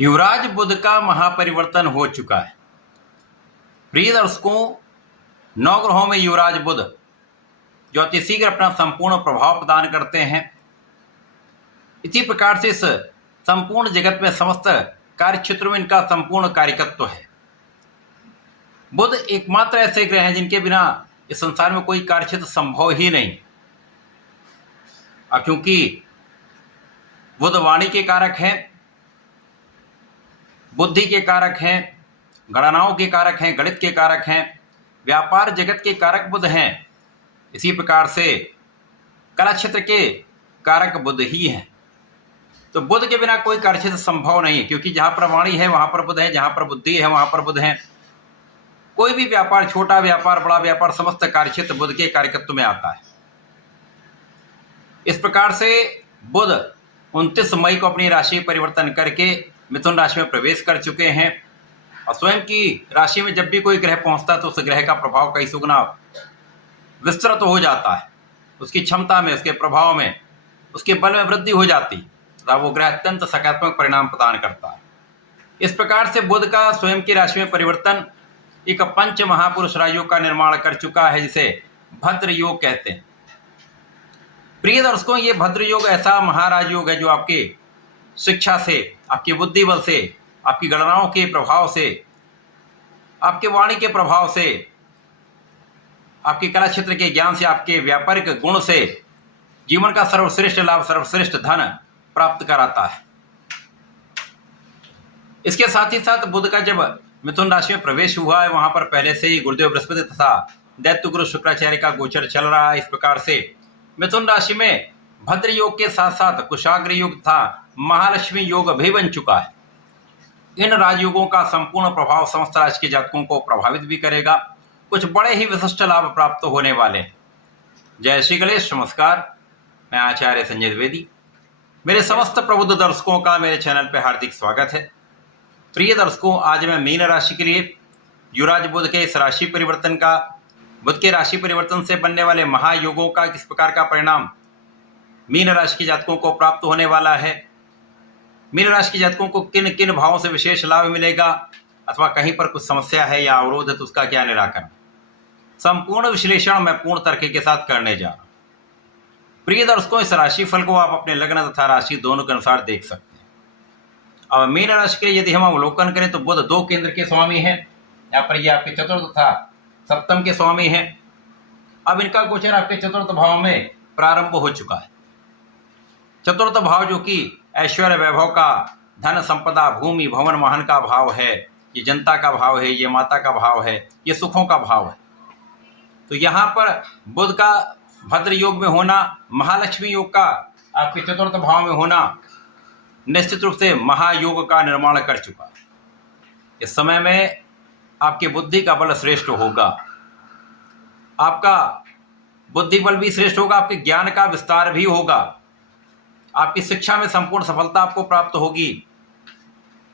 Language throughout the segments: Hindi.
युवराज बुध का महापरिवर्तन हो चुका है। प्रिय दर्शकों, नौ ग्रहों में युवराज बुध जो अति शीघ्र अपना संपूर्ण प्रभाव प्रदान करते हैं, इसी प्रकार से इस संपूर्ण जगत में समस्त कार्य क्षेत्रों में इनका संपूर्ण कार्यकत्व है। बुध एकमात्र ऐसे ग्रह हैं जिनके बिना इस संसार में कोई कार्य क्षेत्र संभव ही नहीं। और क्योंकि बुध वाणी के कारक हैं, बुद्धि के कारक हैं, गणनाओं के कारक हैं, गणित के कारक हैं, व्यापार जगत के कारक बुध हैं, इसी प्रकार से कला क्षेत्र के कारक बुध ही हैं। तो बुध के बिना कोई कार्य क्षेत्र संभव नहीं, क्योंकि जहां पर वाणी है वहां पर बुध है, जहां पर बुद्धि है वहां पर बुध है। कोई भी व्यापार, छोटा व्यापार, बड़ा व्यापार, समस्त कार्य क्षेत्र बुध के कार्यकत्व में आता है। इस प्रकार से बुध 29 मई को अपनी राशि परिवर्तन करके मिथुन राशि में प्रवेश कर चुके हैं। और स्वयं की राशि में जब भी कोई ग्रह पहुंचता है तो उस ग्रह का प्रभाव कई सुगुना विस्तृत हो जाता है। उसकी क्षमता में, उसके प्रभाव में, उसके बल में वृद्धि हो जाती है तथा वो ग्रह अत्यंत सकारात्मक परिणाम प्रदान करता है। इस प्रकार से बुध का स्वयं की राशि में परिवर्तन एक पंच महापुरुष राजयोग का निर्माण कर चुका है, जिसे भद्र योग कहते हैं। प्रिय दर्शकों, ये भद्र योग ऐसा महाराज योग है जो आपके शिक्षा से, आपकी बुद्धि बल से, आपकी गणनाओं के प्रभाव से, आपके वाणी के प्रभाव से, आपके कला क्षेत्र के ज्ञान से, आपके व्यापारिक गुण से जीवन का सर्वश्रेष्ठ लाभ, सर्वश्रेष्ठ धन प्राप्त कराता है। इसके साथ ही साथ बुध का जब मिथुन राशि में प्रवेश हुआ है, वहां पर पहले से ही गुरुदेव बृहस्पति तथा दैत्य गुरु शुक्राचार्य का गोचर चल रहा है। इस प्रकार से मिथुन राशि में भद्र योग के साथ साथ कुशाग्र योग था महालक्ष्मी योग भी बन चुका है। इन राजयोगों का संपूर्ण प्रभाव समस्त राशि के जातकों को प्रभावित भी करेगा। कुछ बड़े ही विशिष्ट लाभ प्राप्त होने वाले हैं। जय श्री गणेश। नमस्कार, मैं आचार्य संजय द्विवेदी। मेरे समस्त प्रबुद्ध दर्शकों का मेरे चैनल पर हार्दिक स्वागत है। प्रिय दर्शकों, आज मैं मीन राशि के लिए युवराज बुध के इस राशि परिवर्तन का, बुध के राशि परिवर्तन से बनने वाले महायोगों का किस प्रकार का परिणाम मीन राशि के जातकों को प्राप्त होने वाला है, मीन राशि के जातकों को किन किन भावों से विशेष लाभ मिलेगा, अथवा कहीं पर कुछ समस्या है या अवरोध है तो उसका क्या निराकरण, संपूर्ण विश्लेषण मैं पूर्ण तर्क के साथ करने जा रहा हूं। प्रिय दर्शकों, इस राशि फल को आप अपने लग्न तथा राशि दोनों के अनुसार देख सकते हैं। अब मीन राशि के लिए यदि हम अवलोकन करें तो बुध 2 केंद्र के स्वामी हैं। यहाँ पर ये आपके चतुर्थ तथा सप्तम के स्वामी हैं। अब इनका गोचर आपके चतुर्थ भाव में प्रारंभ हो चुका है। चतुर्थ भाव जो कि ऐश्वर्य वैभव का, धन संपदा, भूमि भवन वाहन का भाव है, ये जनता का भाव है, ये माता का भाव है, ये सुखों का भाव है। तो यहाँ पर बुध का भद्र योग में होना, महालक्ष्मी योग का आपके चतुर्थ भाव में होना निश्चित रूप से महायोग का निर्माण कर चुका है। इस समय में आपके बुद्धि का बल श्रेष्ठ होगा, आपका बुद्धि बल भी श्रेष्ठ होगा, आपके ज्ञान का विस्तार भी होगा, आपकी शिक्षा में संपूर्ण सफलता आपको प्राप्त होगी।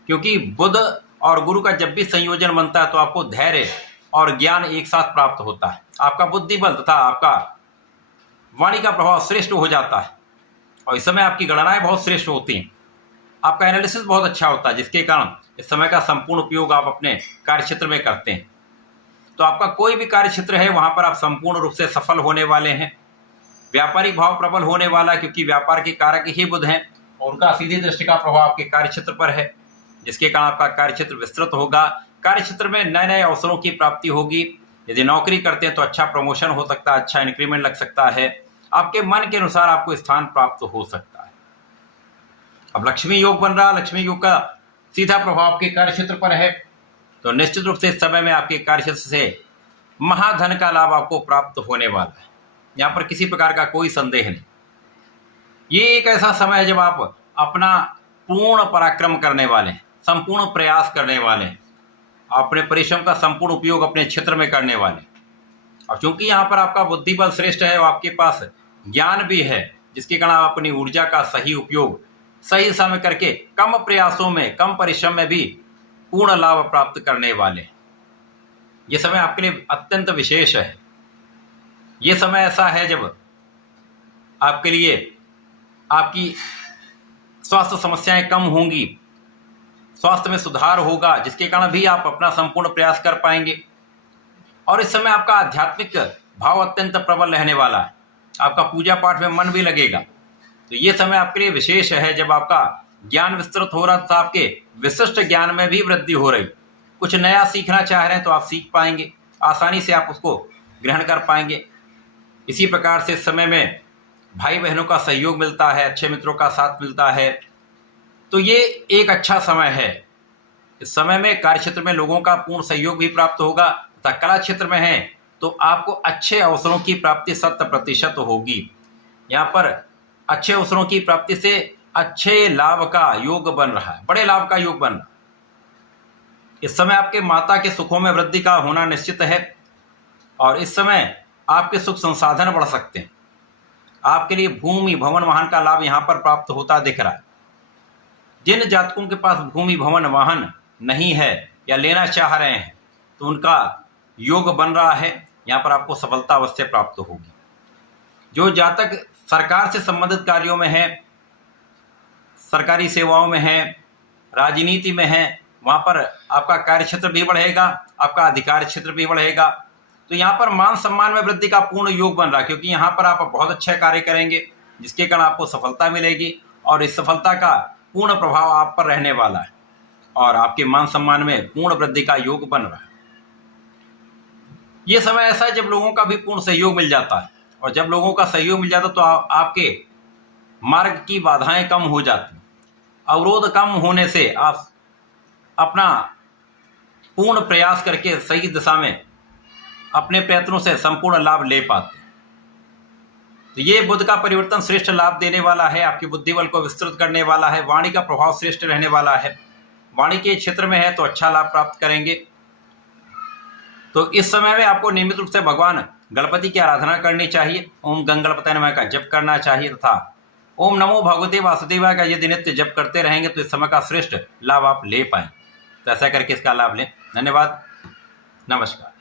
क्योंकि बुध और गुरु का जब भी संयोजन बनता है तो आपको धैर्य और ज्ञान एक साथ प्राप्त होता है। आपका बुद्धि बल तथा आपका वाणी का प्रभाव श्रेष्ठ हो जाता है और इस समय आपकी गणनाएं बहुत श्रेष्ठ होती हैं। आपका एनालिसिस बहुत अच्छा होता है, जिसके कारण इस समय का संपूर्ण उपयोग आप अपने कार्य क्षेत्र में करते हैं। तो आपका कोई भी कार्य क्षेत्र है वहां पर आप संपूर्ण रूप से सफल होने वाले हैं। व्यापारिक भाव प्रबल होने वाला है, क्योंकि व्यापार के कारक ही बुध हैं और उनका सीधी दृष्टि का प्रभाव आपके कार्य क्षेत्र पर है, जिसके कारण आपका कार्य क्षेत्र विस्तृत होगा। कार्य क्षेत्र में नए नए अवसरों की प्राप्ति होगी। यदि नौकरी करते हैं तो अच्छा प्रमोशन हो सकता है, अच्छा इंक्रीमेंट लग सकता है, आपके मन के अनुसार आपको स्थान प्राप्त हो सकता है। अब लक्ष्मी योग बन रहा, लक्ष्मी योग का सीधा प्रभाव आपके कार्य क्षेत्र पर है, तो निश्चित रूप से इस समय में आपके कार्य क्षेत्र से महाधन का लाभ आपको प्राप्त होने वाला है। यहाँ पर किसी प्रकार का कोई संदेह नहीं। ये एक ऐसा समय है जब आप अपना पूर्ण पराक्रम करने वाले हैं, संपूर्ण प्रयास करने वाले हैं, अपने परिश्रम का संपूर्ण उपयोग अपने क्षेत्र में करने वाले हैं। और चूंकि यहाँ पर आपका बुद्धि बल श्रेष्ठ है और आपके पास ज्ञान भी है, जिसके कारण आप अपनी ऊर्जा का सही उपयोग सही समय करके कम प्रयासों में, कम परिश्रम में भी पूर्ण लाभ प्राप्त करने वाले हैं। ये समय आपके लिए अत्यंत विशेष है। ये समय ऐसा है जब आपके लिए आपकी स्वास्थ्य समस्याएं कम होंगी, स्वास्थ्य में सुधार होगा, जिसके कारण भी आप अपना संपूर्ण प्रयास कर पाएंगे। और इस समय आपका आध्यात्मिक भाव अत्यंत प्रबल रहने वाला है, आपका पूजा पाठ में मन भी लगेगा। तो ये समय आपके लिए विशेष है जब आपका ज्ञान विस्तृत हो रहा, तो आपके विशिष्ट ज्ञान में भी वृद्धि हो रही। कुछ नया सीखना चाह रहे हैं तो आप सीख पाएंगे, आसानी से आप उसको ग्रहण कर पाएंगे। इसी प्रकार से इस समय में भाई बहनों का सहयोग मिलता है, अच्छे मित्रों का साथ मिलता है, तो ये एक अच्छा समय है। इस समय में कार्य क्षेत्र में लोगों का पूर्ण सहयोग भी प्राप्त होगा तथा कला क्षेत्र में है तो आपको अच्छे अवसरों की प्राप्ति 100% होगी। यहाँ पर अच्छे अवसरों की प्राप्ति से अच्छे लाभ का योग बन रहा है, बड़े लाभ का योग बन रहा है। इस समय आपके माता के सुखों में वृद्धि का होना निश्चित है और इस समय आपके सुख संसाधन बढ़ सकते हैं। आपके लिए भूमि भवन वाहन का लाभ यहाँ पर प्राप्त होता दिख रहा है। जिन जातकों के पास भूमि भवन वाहन नहीं है या लेना चाह रहे हैं तो उनका योग बन रहा है, यहाँ पर आपको सफलता अवश्य प्राप्त होगी। जो जातक सरकार से संबंधित कार्यों में है, सरकारी सेवाओं में है, राजनीति में है, वहाँ पर आपका कार्य क्षेत्र भी बढ़ेगा, आपका अधिकार क्षेत्र भी बढ़ेगा। तो यहाँ पर मान सम्मान में वृद्धि का पूर्ण योग बन रहा है, क्योंकि यहाँ पर आप बहुत अच्छा कार्य करेंगे जिसके कारण आपको सफलता मिलेगी और इस सफलता का पूर्ण प्रभाव आप पर रहने वाला है और आपके मान सम्मान में पूर्ण वृद्धि का योग बन रहा है। ये समय ऐसा है जब लोगों का भी पूर्ण सहयोग मिल जाता है और जब लोगों का सहयोग मिल जाता है तो आपके मार्ग की बाधाएं कम हो जाती, अवरोध कम होने से आप अपना पूर्ण प्रयास करके सही दिशा में अपने प्रयत्नों से संपूर्ण लाभ ले पाते हैं। तो ये बुध का परिवर्तन श्रेष्ठ लाभ देने वाला है, आपकी बुद्धि बल को विस्तृत करने वाला है, वाणी का प्रभाव श्रेष्ठ रहने वाला है। वाणी के क्षेत्र में है तो अच्छा लाभ प्राप्त करेंगे। तो इस समय में आपको नियमित रूप से भगवान गणपति की आराधना करनी चाहिए, ओम गंगणपतये नमः का जप करना चाहिए तथा ओम नमो भगवते वासुदेवाय का यदि नित्य जप करते रहेंगे तो इस समय का श्रेष्ठ लाभ आप ले पाएंगे। तो ऐसा करके इसका लाभ लें। धन्यवाद, नमस्कार।